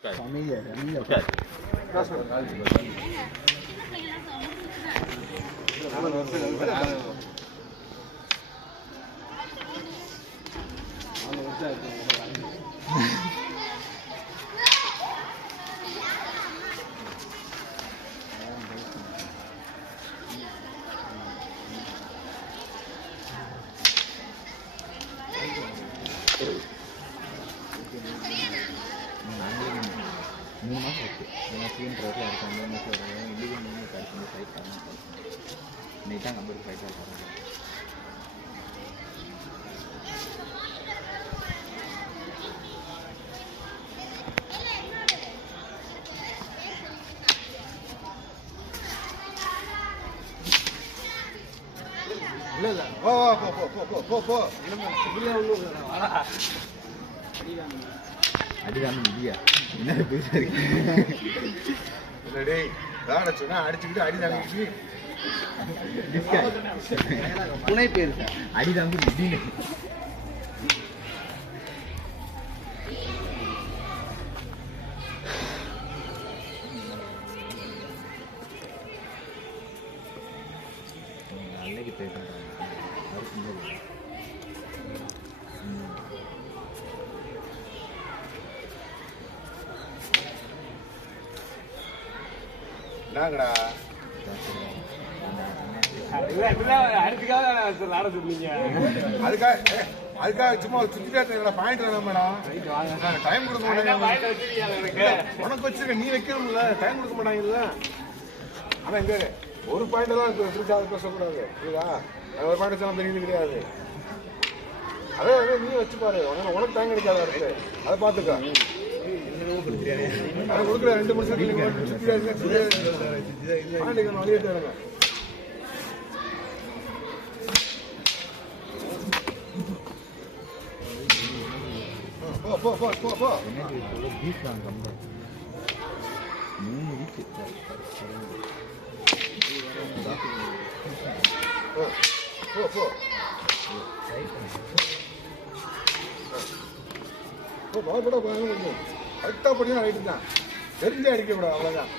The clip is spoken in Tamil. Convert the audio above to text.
Familia. மூணு மாதம் இருக்கு சிலிண்டர் இருக்கும் 3 மாதம் வரும் இல்லீகல் மூணு கிடைக்கும் ஃபைட் பண்ணலாம் இன்னைக்கு தான் நம்பருக்கு ஃபைட் ஆகிறாங்க இல்லை இல்லை போ அடிதாம இல்லையா என்ன பேச இல்லடே வேலை சொன்னா அடிச்சுக்கிட்டு அடிதாங்க புனை பேர் அடிதாங்க திடீர்னு அன்னைக்கு பேசுறேன் என்னங்கடா அதுக்காக சும்மா சுத்திட்டா பாயிண்ட் வேணாம் மேடம் டைம் கொடுக்க மாட்டாங்க உனக்கு வச்சிருக்க நீ வைக்கணும்ல டைம் கொடுக்க மாட்டாங்கல்ல ஆனா இங்க ஒரு பாயிண்ட் தான் இருக்கு பேசக்கூடாது புரியுதா ஒரு பாயிண்ட் வச்சா தெரியுது கிடையாது அதே நீ வச்சு பாரு உனக்கு டைம் கிடைக்காத இருக்கு அதை பாத்துக்க கொடுக்குற 2 நிமிஷம் கரெக்டாக படினா ரைட்டு தான் தெரிஞ்சே அடிக்கக்கூடாது அவ்வளோதான்